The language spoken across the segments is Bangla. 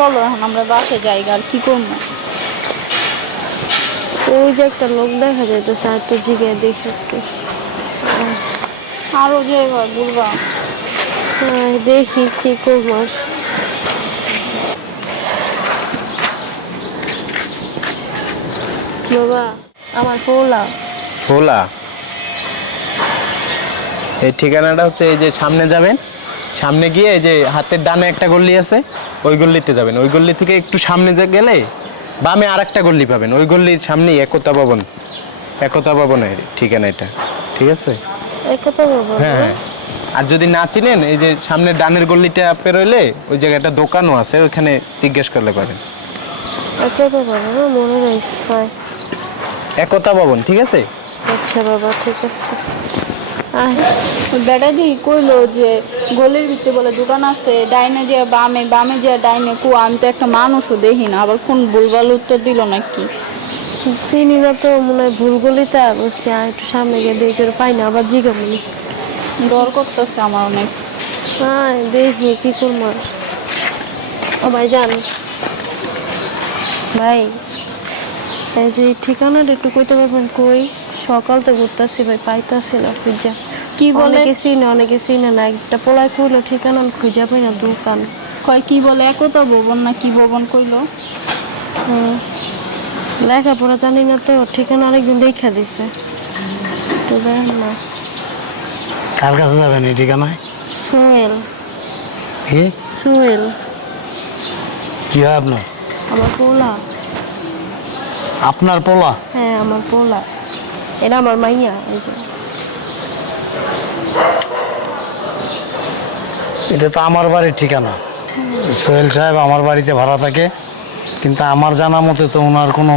চলো এখন আমরা বাসে যাই আর কি করব? ওই যে একটা লোক দেখা যাইতেছে আর তো জিগে দেখি একটু। আরও যে ঘুরবা হ্যাঁ, দেখি কি করব। বাবা আমার পোলা ভোলা এই ঠিকানাটা হচ্ছে এই যে সামনে যাবেন? সামনে গিয়ে যে হাতের ডানে একটা গল্লি আছে ওই গল্লিতে যাবেন। ওই গল্লি থেকে একটু সামনে যে গেলে বামে আর একটা গল্লি পাবেন। ওই গল্লির সামনেই একতা ভবন। একতা ভবনের ঠিকানা এটা। ঠিক আছে? এই কথা বাবা হ্যাঁ। হ্যাঁ। আর যদি না চিনেন এই যে সামনে ডানের গল্লিটা পেরোলে ওই জায়গায় একটা দোকানও আছে ওইখানে জিজ্ঞেস করলে পারেন হয় একতা ভবন ঠিক আছে? আচ্ছা বাবা ঠিক আছে। বেটা দি কইলো যে গলির ভিতরে বলে দোকান আছে ডাইনে যে বামে বামে যে ডাইনে কু আমি তো একটা মানুষও দেখি না আবার কোন ভুলভাল উত্তর দিল নাকি? চিনি না তো মনে হয় ভুল গলিতে বসছি আর একটু সামনে গিয়ে দেখি পাই না আবার জিগে মনে ডর করতেছে আমার অনেক। হ্যাঁ দেখি কি করব। ও ভাই যান। ভাই। এই যে ঠিকানাটা একটু কইতে পারবেন কই? সকাল থেকে ঘুরতেছি ভাই পাইতাছি না খুঁজা। কি বলে? অনেকে চিনে অনেকে চিনে না একটা পোলায় কইলো ঠিকানা খুঁজা পাই না দোকান। কয় কি বলে? একতা ভবন না কি ভবন কইলো? হুম। লেখাপড়া জানি না তো ঠিকানা আরেকদিন লেখা দিছে। তো দেখেন না। কার কাছে যাবেন এই ঠিকানায়? সোহেল। কি? সোহেল। কি হয় আপনার? আমার পোলা। আপনার পোলা? হ্যাঁ আমার পোলা। এটা আমার মাইয়া এই যে এটা তো আমার বাড়ির ঠিকানা। সোহেল সাহেব আমার বাড়িতে ভাড়া থাকে। কিন্তু আমার জানা মতে তো ওনার কোনো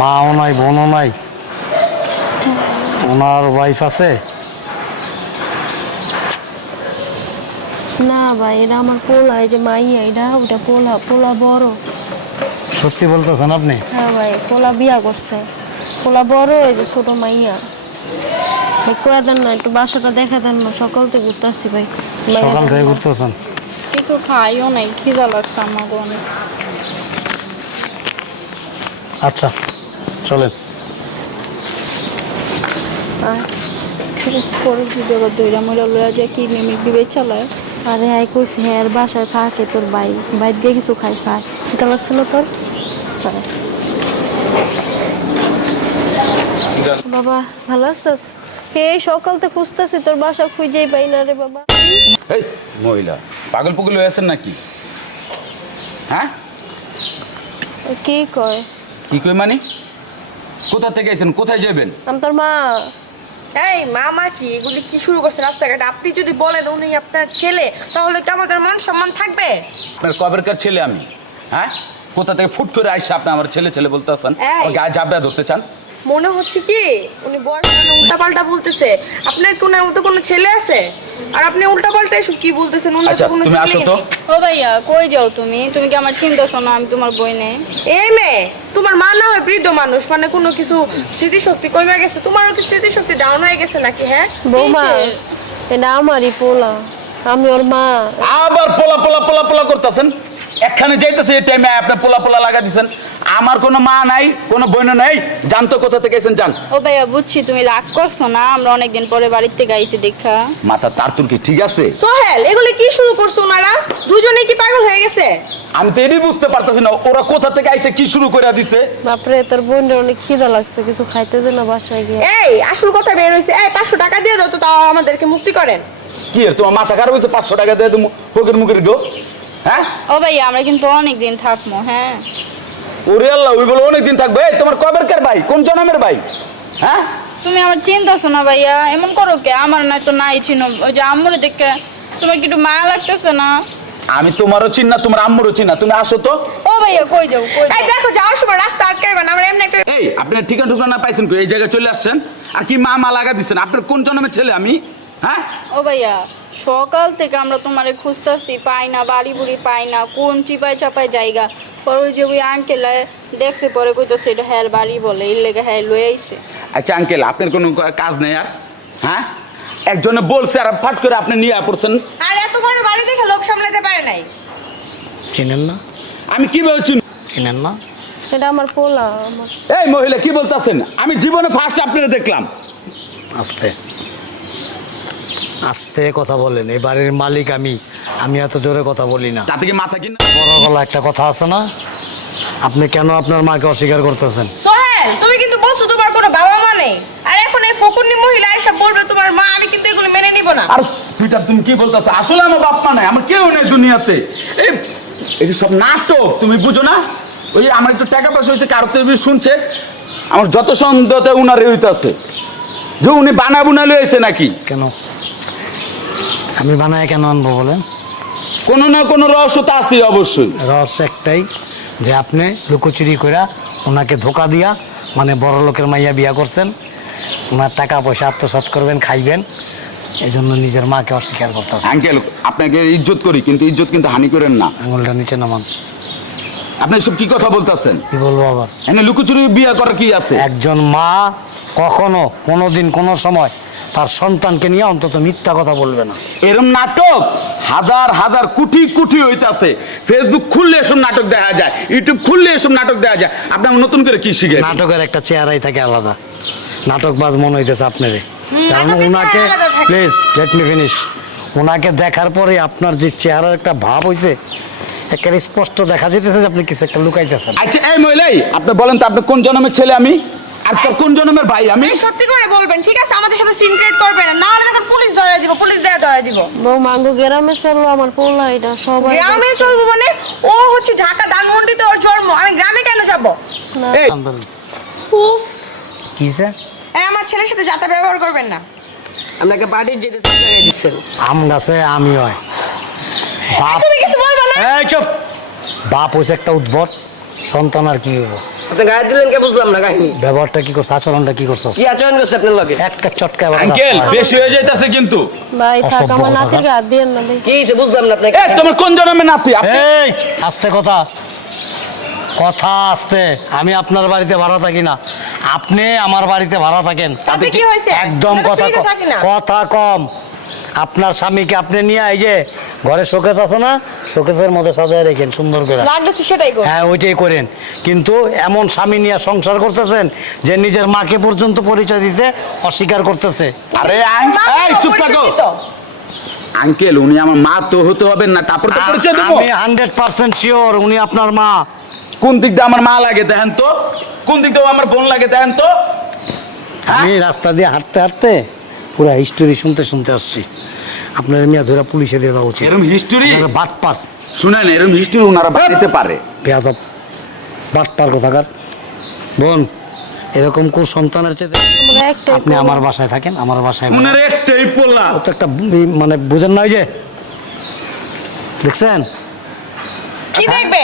মাও নাই বোনও নাই। ওনার ওয়াইফ আছে। না ভাই এটা আমার পোলা এই যে মাইয়া এটা ওটা পোলা পোলা বড়। সত্যি বলতেছেন আপনি? হ্যাঁ ভাই পোলা বিয়া করছে। পোলা বড় এই যে ছোট মাইয়া। ভাই কয়া দেন না একটু বাসাটা দেখা দেন না সকাল থেকে ঘুরতে আসছি ভাই সকাল থেকে। ঘুরতেছেন? কিছু খাইও নাই খিদা লাগছে আমাকে অনেক। আচ্ছা চলেন। আয়। পরে ভিডিও দইরা মইরা লইয়া যায় কি মিমিক দিবে চালায়। আরে আই কইছি হ্যাঁ বাসায় থাকে তোর ভাই। ভাই দিয়ে কিছু খাই সার এটা লাগছে না তোর হ্যাঁ। বাবা ভালো আছিস? এই খুঁজতেছি তোর বাসা খুঁজেই পাই না রে বাবা। এই মহিলা পাগল পুগল হয়ে আছেন নাকি? হ্যাঁ? কি কয়? কি কই মানি? কোথা থেকে আছেন কোথায় যাবেন আমি তোর মা। এই মামা কি? এগুলি কি শুরু করছে রাস্তাঘাটে? আপনি যদি বলেন উনি আপনার ছেলে তাহলে কি আমাদের মান সম্মান থাকবে? আপনার কবেরকার ছেলে আমি? হ্যাঁ? কোথা থেকে ফুট করে আসছে আপনি আমার ছেলে ছেলে বলতে আছেন? এই। গায়ে জাবড়া ধরতে চান? মনে হচ্ছে কি উনি বয়স উল্টা পাল্টা বলতেছে। আপনার কি ওনার মতো কোনো ছেলে আছে? আর আপনি উল্টা পাল্টা এসব কি বলতেছেন? ওনার আচ্ছা তো কোনো তুমি আসো তো। ও ভাইয়া কই যাও তুমি? তুমি কি আমার চিন্তাছো না আমি তোমার বই নেই। এই মেয়ে তোমার মা না হয় বৃদ্ধ মানুষ মানে কোনো কিছু স্মৃতিশক্তি কমে গেছে? তোমারও কি স্মৃতিশক্তি ডাউন হয়ে গেছে নাকি হ্যাঁ? বৌমা এটা আমারই পোলা আমি ওর মা। আবার পোলা পোলা পোলা পোলা করতেছেন? একখানে যাইতেছে এই টাইমে আপনি পোলা পোলা লাগা দিছেন। আমার কোনো মা নাই কোনো বোন নাই। জানতো কোথা থেকে এসেছেন জান। ও ভাইয়া বুঝছি তুমি রাগ করছ না আমরা অনেকদিন পরে বাড়ির থেকে আইছি দেখা। মাথা তার তুর কি ঠিক আছে? সোহেল এগুলি কি শুরু করছ ওনারা? দুজনে কি পাগল হয়ে গেছে? আমি তো এটাই বুঝতে পারতেছি না ওরা কোথা থেকে আইসে কি শুরু করে দিছে? বাপরে তোর বোনের অনেক খিদা লাগছে কিছু খাইতে দে না বাসায় গিয়ে। এই আসল কথা বের হয়েছে এই পাঁচশো টাকা দিয়ে দাও তো তাও আমাদেরকে মুক্তি করেন। কি এর তোমার মাথা খারাপ হয়েছে পাঁচশো টাকা দিয়ে তুমি ফকির মুখের গো? হ্যাঁ? ও ভাইয়া আমরা কিন্তু অনেকদিন থাকব হ্যাঁ? ওরে আল্লাহ ওই বলে অনেকদিন থাকবে। এই, তোমার কবের কার ভাই? কোন জনমের ভাই? হ্যাঁ? তুমি আমার চিন্তাছো না ভাইয়া এমন করো কে? আমার না তো নাই চিনো। ওই যে আম্মুরে দেখে তোমার কি একটু মায়া লাগতেছে না? আমি তোমারও চিন্না তোমার আম্মুরও চিন্না তুমি আসো তো। ও ভাইয়া কই যাও কই এই যাও? দেখো যাওয়ার সময় রাস্তা আটকাইবেন আমরা এমনি একটা এই আপনি ঠিকানা ঠিকানা পাইছেন কই? এই জায়গায় চলে আসছেন? আর কি মা মা লাগা দিচ্ছেন আপনার কোন জন্মের ছেলে আমি? হ্যাঁ? ও ভাইয়া সকাল থেকে আমরা তোমারে খুঁজতেছি পাই না বাড়ি বুড়ি পাই না কোন চিপাই চাপাই জায়গা। পরে ওই যে ওই আঙ্কেল দেখছে পরে কইতো এটা হ্যার বাড়ি বলে এর লেগে হ্যাঁ লয়ে আইছে। আচ্ছা আঙ্কেল আপনার কোনো কাজ নেই আর? হ্যাঁ? একজনে বলছে আর ফাট করে আপনি নিয়ে পড়ছেন। আর এত বড় বাড়ি দেখে লোক সামলাতে পারে নাই। চিনেন না? আমি কি বলছি চিনেন না? এটা আমার পোলা এই মহিলা কি বলতেছেন? আমি জীবনে ফার্স্ট আপনারা দেখলাম। আস্তে। আস্তে কথা বলেন এই বাড়ির মালিক আমি আমি এত জোরে কথা বলি না। তাতে কি মাথা কিনা বড় গলা একটা কথা আছে না? আপনি কেন আপনার মাকে অস্বীকার করতেছেন? সোহেল তুমি কিন্তু বলছো তোমার কোনো বাবা মা নেই। আর এখন এই ফকুন্নি মহিলা এসব বলবে তোমার মা আমি কিন্তু এগুলো মেনে নিব না। আর পিটার তুমি কি বলতেছো? আসলে আমার বাপ মা নাই আমার কেউ নেই দুনিয়াতে। এই এটি সব নাটক তুমি বুঝো না? ওই আমার একটু টাকা পয়সা হয়েছে কারও তো এমনি শুনছে। আমার যত সন্দেহতে উনার হইতেছে। যে উনি বানা বুনা লইছে নাকি? কেন? আমি বানায় কেন আনব বলেন? কোনো না কোনো রহস্য তো আছে অবশ্যই। রহস্য একটাই যে আপনি লুকোচুরি করে ওনাকে ধোকা দিয়া মানে বড় লোকের মাইয়া বিয়া করছেন ওনার টাকা পয়সা আত্মসাৎ করবেন খাইবেন এই জন্য নিজের মাকে অস্বীকার করতেছেন। আঙ্কেল আপনাকে ইজ্জত করি কিন্তু ইজ্জত কিন্তু হানি করেন না। আঙুলটা নিচে নামান। আপনি সব কি কথা বলতেছেন? কি বলব আবার? এনে লুকোচুরি বিয়া করার কি আছে? একজন মা কখনো কোনো দিন কোনো সময় তার সন্তানকে নিয়ে অন্তত মিথ্যা কথা বলবে না। এরম নাটক হাজার হাজার কোটি কোটি হইতাছে। ফেসবুক খুললে এসব নাটক দেখা যায় ইউটিউব খুললে এসব নাটক দেখা যায়। আপনার নতুন করে কি শিখে? নাটকের একটা চেহারাই থাকে আলাদা। নাটক বাজ মনে হইতেছে আপনারে। কারণ ওনাকে প্লিজ লেট মি ফিনিশ ওনাকে দেখার পরে আপনার যে চেহারার একটা ভাব হইছে একেবারে স্পষ্ট দেখা যেতেছে যে আপনি কিছু একটা লুকাইতেছেন। আচ্ছা এই মহিলাই আপনি বলেন তো আপনি কোন জন্মের ছেলে আমি? আর তোর কোন জন্মের ভাই আমি? সত্যি করে বলবেন ঠিক আছে? আমাদের সাথে সিনক্রেট করবেন না হলে দেখুন পুলিশ ধরে দিব পুলিশ দেয়া ধরে দিব। বউ মাঙ্গু গ্রামে চলল আমার পোলা এটা সবাই গ্রামে চলবো মানে ও হচ্ছে ঢাকা ধানমন্ডিতে ওর জন্ম আমি গ্রামে কেন যাব? এই। উফ। কিসে এই আমার ছেলের সাথে যাতা ব্যবহার করবেন না। আপনাকে পার্টির যেতে দিচ্ছেন। আম গাছে আমি হয়। বাপ তুমি কিছু বলবে না? এই চুপ। বাপ হইছে একটা উদ্ভট সন্তান আর কি হইব? আপনি গায়ে দিলেন কে বুঝলাম না কাহিনী? ব্যবহারটা কি করছে? আচরণটা কি করছ? কি আচরণ করছে আপনার লগে? একটা চটকা আঙ্কেল বেশি হয়ে যাইতাছে কিন্তু। ভাই থাক আমার না ভাই। কি বুঝলাম না আপনাকে? এই তোমার কোন জন্মের নাতি? আপনি এই আস্তে কথা। কথা আস্তে। আমি আপনার বাড়িতে ভাড়া থাকি না। আপনি আমার বাড়িতে ভাড়া থাকেন। তাতে কি হয়েছে? একদম কথা কম কথা কম। আপনার স্বামীকে আপনি নিয়ে এই যে ঘরে শোকেস আছে না শোকেসের মধ্যে সাজায় রেখেন সুন্দর করে। লাগলে তো সেটাই কর হ্যাঁ ওইটাই করেন। কিন্তু এমন স্বামী নিয়ে সংসার করতেছেন যে নিজের মাকে পর্যন্ত পরিচয় দিতে অস্বীকার করতেছে। আরে এই চুপ থাকো। আঙ্কেল উনি আমার মা তো হতে হবে না তারপর তো পরিচয় দেবো। আমি হান্ড্রেড পার্সেন্ট শিওর উনি আপনার মা। কোন দিক দিয়ে আমার মা লাগে দেখেন তো? কোন দিক দিয়ে আমার বোন লাগে দেখেন তো? আমি রাস্তা দিয়ে হাঁটতে হাঁটতে পুরো হিস্টোরি শুনতে শুনতে আসছি। আপনার মিয়া ধরে পুলিশে দিয়ে দেওয়া উচিত। এরকম হিস্টোরি বাটপার। শুনেন এরম হিস্টোরি ওনারা বাড়িতে পারে। বেয়াদব। বাটপার কোথাকার? বোন এরকম কোন সন্তানের চেয়ে আপনি আমার বাসায় থাকেন আমার বাসায়। উনার একটাই পোলা। ও তো একটা মানে বুঝেন নয় যে। দেখছেন? কি দেখবে?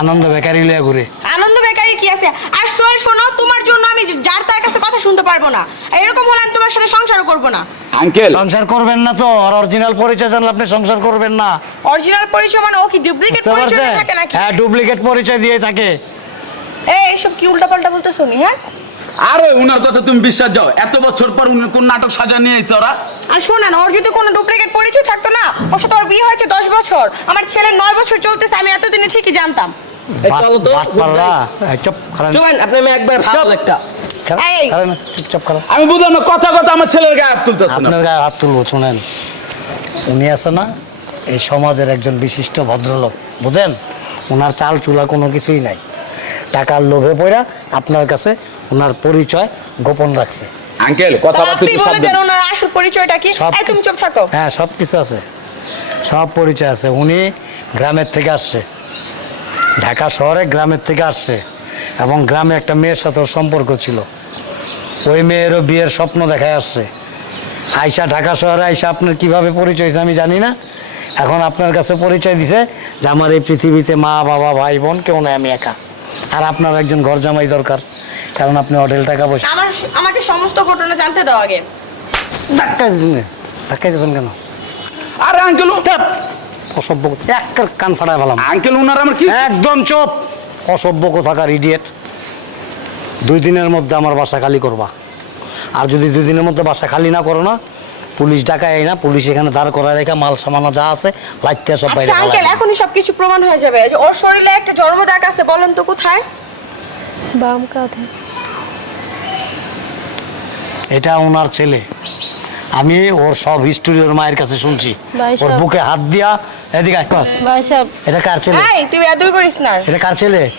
আনন্দ বেকারি লিয়া ঘুরে। আনন্দ বেকারি কি আছে? আর সোহেল শোনো তোমার জন্য আমি যার তার কাছে কথা শুনতে পারব না। এরকম হলে আমি তোমার সাথে সংসারও করব না। আঙ্কেল। সংসার করবেন না তো আর অরিজিনাল পরিচয় জানলে আপনি সংসার করবেন না। অরিজিনাল পরিচয় মানে ও কি ডুপ্লিকেট বুঝতে পরিচয় পারছেন? থাকে নাকি? হ্যাঁ ডুপ্লিকেট পরিচয় দিয়ে থাকে। এই এসব কি উল্টাপাল্টা বলতে শুনি হ্যাঁ? আরে উনার কথা তুমি বিশ্বাস যাও এত বছর পর উনি কোন নাটক সাজা নিয়ে এসে ওরা? আর শোনেন ওর যদি কোনো ডুপ্লিকেট পরিচয় থাকতো না ওর সাথে ওর বিয়ে হয়েছে দশ বছর। আমার ছেলের নয় বছর চলতেছে আমি এতদিনে ঠিকই জানতাম। চলো তো চুপ চলেন আপনি আমি একবার ভালো একটা চুপচাপ খারাপ আমি বুঝলাম না কথা কথা আমার ছেলের গায়ে হাত তুলতেছে আপনার গায়ে হাত তুলবো শুনেন। উনি আছে না এই সমাজের একজন বিশিষ্ট ভদ্রলোক বুঝেন? ওনার চাল চুলা কোনো কিছুই নাই। টাকার লোভে পড়া আপনার কাছে ওনার পরিচয় গোপন রাখছে। আঙ্কেল কথাবার্তা আপনি একটু বলে দেন ওনার আসল পরিচয়টা কি? সব- চুপ থাকো। হ্যাঁ সব কিছু আছে। সব পরিচয় আছে। উনি গ্রামের থেকে আসছে। ঢাকা শহরে গ্রামের থেকে আসছে এবং গ্রামে একটা মেয়ের সাথে ওর সম্পর্ক ছিল। ওই মেয়েরও বিয়ের স্বপ্ন দেখায় আসছে। আইসা ঢাকা শহরে আইসা আপনার কীভাবে পরিচয় হয়েছে আমি জানি না। এখন আপনার কাছে পরিচয় দিছে যে আমার এই পৃথিবীতে মা বাবা ভাই বোন কেউ নাই আমি একা। আর আপনার একজন ঘর জামাই দরকার কারণ আপনি হোটেল টাকা পয়সা আমার আমাকে সমস্ত ঘটনা জানতে দাও আগে। ধাক্কা দিয়েছেন ধাক্কা দিয়েছেন কেন? আরে আঙ্কেল অসভ্য এক কান ফাটায় ফেলাম। আঙ্কেল উনার আমার কি? একদম চুপ। অসভ্য কোথাকার ইডিয়েট দুই দিনের মধ্যে আমার বাসা খালি করবা। আর যদি দুই দিনের মধ্যে বাসা খালি না করো না পুলিশ ডাকায় না। পুলিশ এখানে দাঁড় করা রেখা মাল সামানা যা আছে লাইতে সব বাইরে আচ্ছা আঙ্কেল। এখনই সবকিছু প্রমাণ হয়ে যাবে। যে ওর শরীরে একটা জন্মদাগ আছে বলেন তো কোথায়? বাম কাঁধে। এটা ওনার ছেলে। আমি ওর সব হিস্টোরি ওর মায়ের কাছে শুনছি। ওর বুকে হাত দিয়া এদিকে আয়, কস। ভাই এটা কার ছেলে? এই তুই এদুই করিস না। এটা কার ছেলে?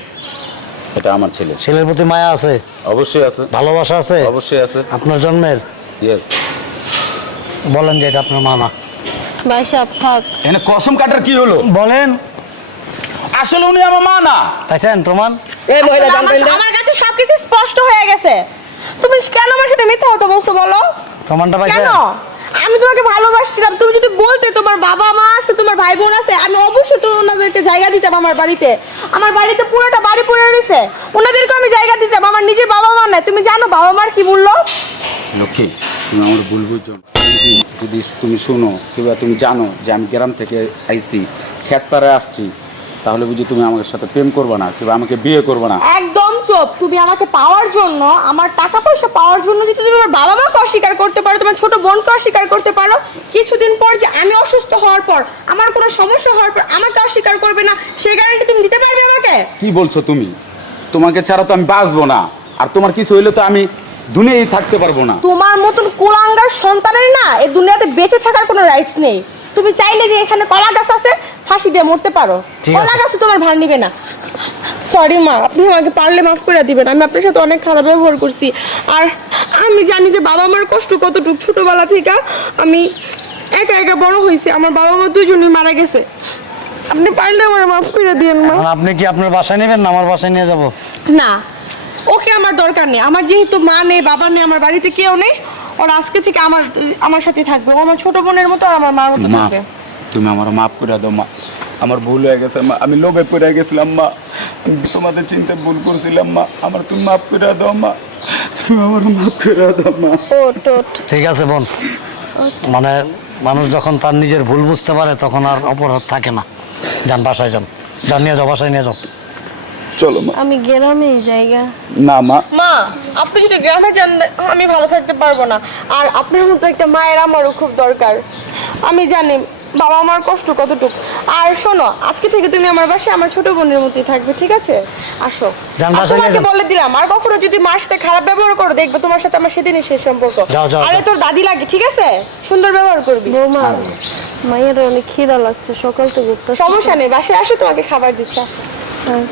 এটা আমার ছেলে। ছেলের প্রতি মায়া আছে? অবশ্যই আছে। ভালোবাসা আছে? অবশ্যই আছে। আপনার জন্মের? ইয়েস বলেন যে এটা আপনার মামা। ভাই সাহেব থাক। এখানে কসম কাটার কি হলো? বলেন। আসলে উনি আমার মা না। পাইছেন প্রমাণ। এই মহিলা আমার- জানতেন আমার কাছে সবকিছু স্পষ্ট হয়ে গেছে। তুমি কেন আমার সাথে মিথ্যা হতো বলছো বলো? প্রমাণটা পাইছেন কেন? আমি তোমাকে ভালোবাসছিলাম। তুমি যদি বলতে তোমার বাবা মা আছে, তোমার ভাই বোন আছে, আমি অবশ্যই তো ওনাদেরকে জায়গা দিতাম আমার বাড়িতে। আমার বাড়িতে পুরোটা বাড়ি পড়ে রয়েছে। ওনাদেরকে আমি জায়গা দিতাম। আমার নিজের বাবা মা নাই। তুমি জানো বাবা মার কি মূল্য? লক্ষ্মী তুমি আমার ভুল বুঝছ যদি তুমি শোনো, কিংবা তুমি জানো যে আমি গ্রাম থেকে আইছি খেত পাড়ে আসছি তাহলে বুঝি তুমি আমার সাথে প্রেম করবে না কিংবা আমাকে বিয়ে করবে না? একদম চুপ। তুমি আমাকে পাওয়ার জন্য আমার টাকা পয়সা পাওয়ার জন্য যদি তুমি আমার বাবা মাকে অস্বীকার করতে পারো তোমার ছোট বোনকে অস্বীকার করতে পারো কিছুদিন পর যে আমি অসুস্থ হওয়ার পর আমার কোনো সমস্যা হওয়ার পর আমাকে অস্বীকার করবে না সেই গ্যারান্টি তুমি দিতে পারবে আমাকে? কি বলছো তুমি? তোমাকে ছাড়া তো আমি বাঁচবো না আর তোমার কিছু হইলে তো আমি দুনিয়ায় থাকতে পারব না। তোমার মতন কুলাঙ্গার সন্তানের না এই দুনিয়াতে বেঁচে থাকার কোনো রাইটস নেই। তুমি চাইলে যে এখানে কলা গাছ আছে ফাঁসি দিয়ে মরতে পারো। গাছ তোমার ভার নিবে না। সরি মা আপনি আমাকে পারলে মাফ করে দিবেন। আমি আপনার সাথে অনেক খারাপ ব্যবহার করছি। আর আমি জানি যে বাবা মার কষ্ট কতটুকু ছোটবেলা থেকে আমি একা একা বড় হয়েছি। আমার বাবা মা দুজনই মারা গেছে। আপনি পারলে আমার মাফ করে দিয়েন মা। আপনি কি আপনার বাসায় নেবেন না আমার বাসায় নিয়ে যাব? না ওকে আমার দরকার নেই। আমার যেহেতু মা নেই বাবা নেই আমার বাড়িতে কেউ নেই ওর আজকে থেকে আমার আমার সাথে থাকবে। ও আমার ছোট বোনের মতো আর আমার মার মতো থাকবে। তুমি আমার মাফ করে দাও মা। আমার ভুল হয়ে গেছে মা। আমি লোভে পড়ে গেছিলাম মা। তোমাদের চিন্তা ভুল করছিলাম মা। আমার তুমি মাফ করে দাও মা। তুমি আমার মাফ করে দাও মা। ঠিক আছে বোন। মানে মানুষ যখন তার নিজের ভুল বুঝতে পারে তখন আর অপরাধ থাকে না। যান বাসায় যান। যান নিয়ে যাও বাসায় নিয়ে যাও। চলো মা। আমি গ্রামেই জায়গা। না মা। মা আপনি যদি গ্রামে যান আমি ভালো থাকতে পারব না। আর আপনার মতো একটা মায়ের আমারও খুব দরকার। আমি জানি বাবা আমার কষ্ট কতটুকু? আর শোনো আজকে থেকে তুমি আমার বাসায় আমার ছোট বোনের মতোই থাকবে ঠিক আছে? আসো। আর তোমাকে বলে দিলাম আর কখনো যদি মার সাথে খারাপ ব্যবহার করো দেখবে তোমার সাথে আমার সেদিনই শেষ সম্পর্ক। যাও, যাও, আরে তোর দাদি লাগে ঠিক আছে? সুন্দর ব্যবহার করবি। বৌমা মায়ের অনেক খিদা লাগছে সকাল থেকে উঠতে সমস্যা নেই বাসায় আসো তোমাকে খাবার দিচ্ছে হ্যাঁ।